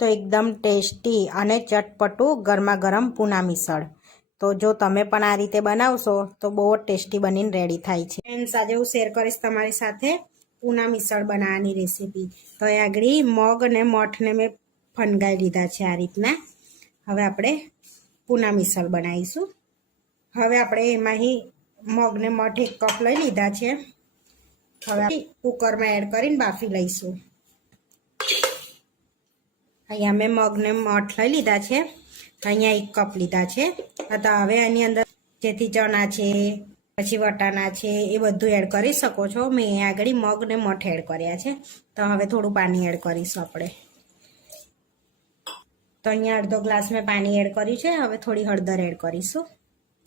તો એકદમ ટેસ્ટી અને ચટપટું ગરમા ગરમ પૂના મિસળ. તો જો તમે પણ આ રીતે બનાવશો તો બહુ જ ટેસ્ટી બનીને રેડી થાય છે. ફ્રેન્ડ્સ, આજે હું શેર કરીશ તમારી સાથે પૂના મિસળ બનાવવાની રેસીપી. તો એ આગળ મગ અને મઠને મેં ફણગાઈ લીધા છે આ રીતના. હવે આપણે પૂના મિસળ બનાવીશું. હવે આપણે એમાંથી મગને મઠ 1 કપ લઈ લીધા છે. હવે કુકરમાં એડ કરીને બાફી લઈશું. અહીંયા મેં મગને મઠ લઈ લીધા છે. અહીંયા 1 કપ લીધા છે. તો હવે આની અંદર જેથી ચણા છે, પછી વટાણા છે, એ બધું એડ કરી શકો છો. મેં અહીંયા આગળ મગ ને મઠ એડ કર્યા છે. તો હવે થોડું પાણી એડ કરીશું આપણે. તો અહીંયા અડધો ગ્લાસ મેં પાણી એડ કર્યું છે. હવે થોડી હળદર એડ કરીશું,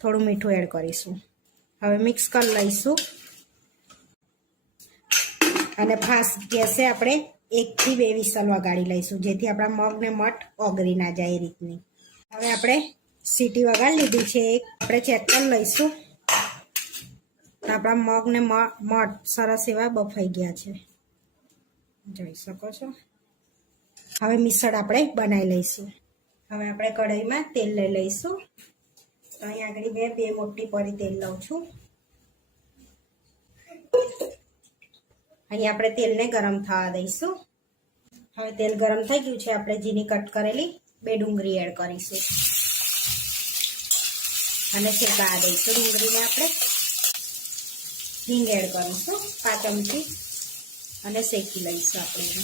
થોડું મીઠું એડ કરીશું. હવે મિક્સ કરી લઈશું અને ફાસ્ટ ગેસે આપણે 1 થી 2 વિસલ વગાડી લઈશું, જેથી આપણા મગ ને મઠ ઓગળી ના જાય એ રીતની. હવે આપણે સીટી વગાડી લીધી છે. આપણે ચેક કરી લઈશું. તો આપણા મગ ને મઠ સરસ એવા બફાઈ ગયા છે, જોઈ શકો છો. હવે મિસળ આપણે બનાવી લઈશું. હવે આપણે કઢાઈમાં તેલ લઈ લઈશું. તો અહીંયા આગળ મેં 2 મોટી પરી તેલ લઉં છું. અહીંયા આપણે તેલને ગરમ થવા દઈશું. હવે તેલ ગરમ થઈ ગયું છે. આપણે ઝીણી કટ કરેલી 2 ડુંગળી એડ કરીશું અને શેકાવા દઈશું. ડુંગળીને આપણે હિંગ એડ કરીશું 5 ચમચી અને શેકી લઈશું આપણે.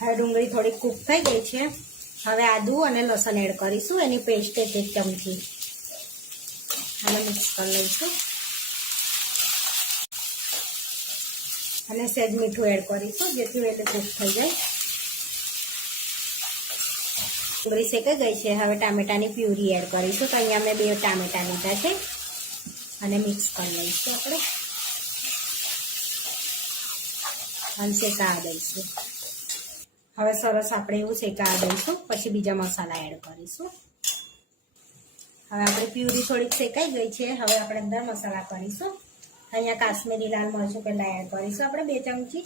હવે ડુંગળી થોડી કૂક થઈ ગઈ છે. હવે આદુ અને લસણ એડ કરીશું, એની પેસ્ટ 1 ચમચી અને મિક્સ કરી લઈશું. અને સહેજ મીઠું એડ કરીશું, જેથી એટલે કૂક થઈ જાય. ડુંગળી શેકાઈ ગઈ છે. હવે ટામેટાની પ્યુરી એડ કરીશું. તો અહીંયા મેં 2 ટામેટા લીધા છે અને મિક્સ કરી લઈશું આપણે અને શેકાવા દઈશું. હવે સરસ આપણે એવું શેકાવા દઈશું. પછી બીજા મસાલા એડ કરીશું. હવે આપણી પ્યુરી થોડીક શેકાઈ ગઈ છે. હવે આપણે અંદર મસાલા કરીશું. અહીંયા કાશ્મીરી લાલ મરચું પહેલાં એડ કરીશું આપણે 2 ચમચી.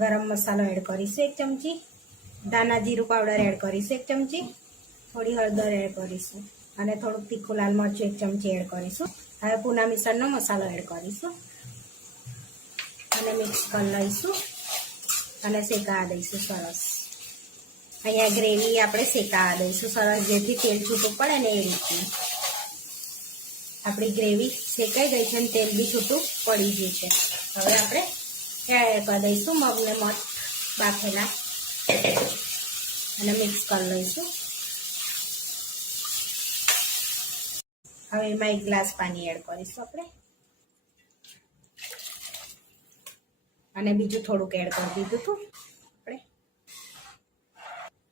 ગરમ મસાલો એડ કરીશું 1 ચમચી. ધાણા જીરું પાવડર એડ કરીશું 1 ચમચી. થોડી હળદર એડ કરીશું અને થોડુંક તીખું લાલ મરચું 1 ચમચી એડ કરીશું. હવે પૂના મિસળનો મસાલો એડ કરીશું અને મિક્સ કરી લઈશું અને શેકાવા દઈશું સરસ. અહીંયા ગ્રેવી આપણે શેકાવા દઈશું સરસ, જેથી તેલ છૂટું પડે ને એ રીતનું. આપણી ગ્રેવી શેકાઈ ગઈ છે અને તેલ બી છૂટું પડી ગયું છે. હવે આપણે એડ કરી દઈશું મગને મઠ બાફેલા અને મિક્સ કરી લઈશું. હવે એમાં 1 ગ્લાસ પાણી એડ કરીશું આપણે અને બીજું થોડુંક એડ કરી દીધું હતું આપણે.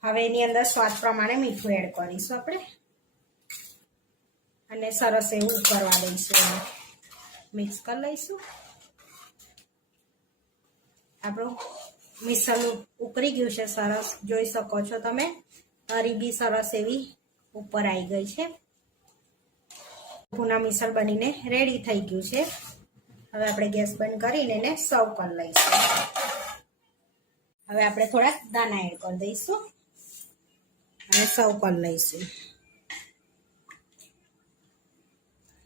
હવે એની અંદર સ્વાદ પ્રમાણે મીઠું એડ કરીશું આપણે અને સરસ એવું ઉકળવા દઈશું. મિક્સ કરી લઈશું. આપણું મિસળ ઉકળી ગયું છે સરસ, જોઈ શકો છો તમે. તરી બી સરસ એવી ઉપર આવી ગઈ છે. પૂના મિસળ બનીને રેડી થઈ ગયું છે. હવે આપણે ગેસ બંધ કરીને એને સર્વ કરી લઈશું. હવે આપણે થોડા દાણા એડ કરી દઈશું અને સર્વ કરી લઈશું.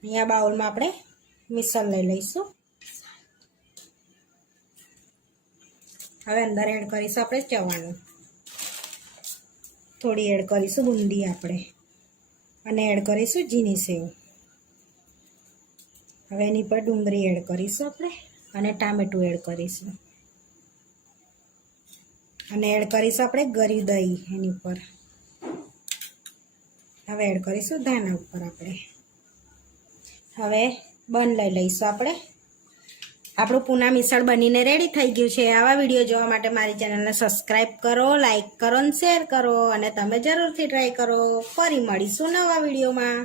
અહીંયા બાઉલમાં આપણે મિસળ લઈ લઈશું. હવે અંદર એડ કરીશું આપણે ચવાણું, થોડી એડ કરીશું બુંદી આપણે અને એડ કરીશું ઝીણી સેવ. હવે એની પર ડુંગળી એડ કરીશું આપણે અને ટામેટું એડ કરીશું અને એડ કરીશું આપણે ગરી દહીં એની પર. હવે એડ કરીશું ધાણા ઉપર આપણે. હવે બન લઈ લઈશું આપણે. આપણું પૂના મિસળ બનીને રેડી થઈ ગયું છે. આવા વિડીયો જોવા માટે મારી ચેનલને સબસ્ક્રાઈબ કરો, લાઈક કરો અને શેર કરો અને તમે જરૂરથી ટ્રાય કરો. ફરી મળીશું નવા વિડીયોમાં.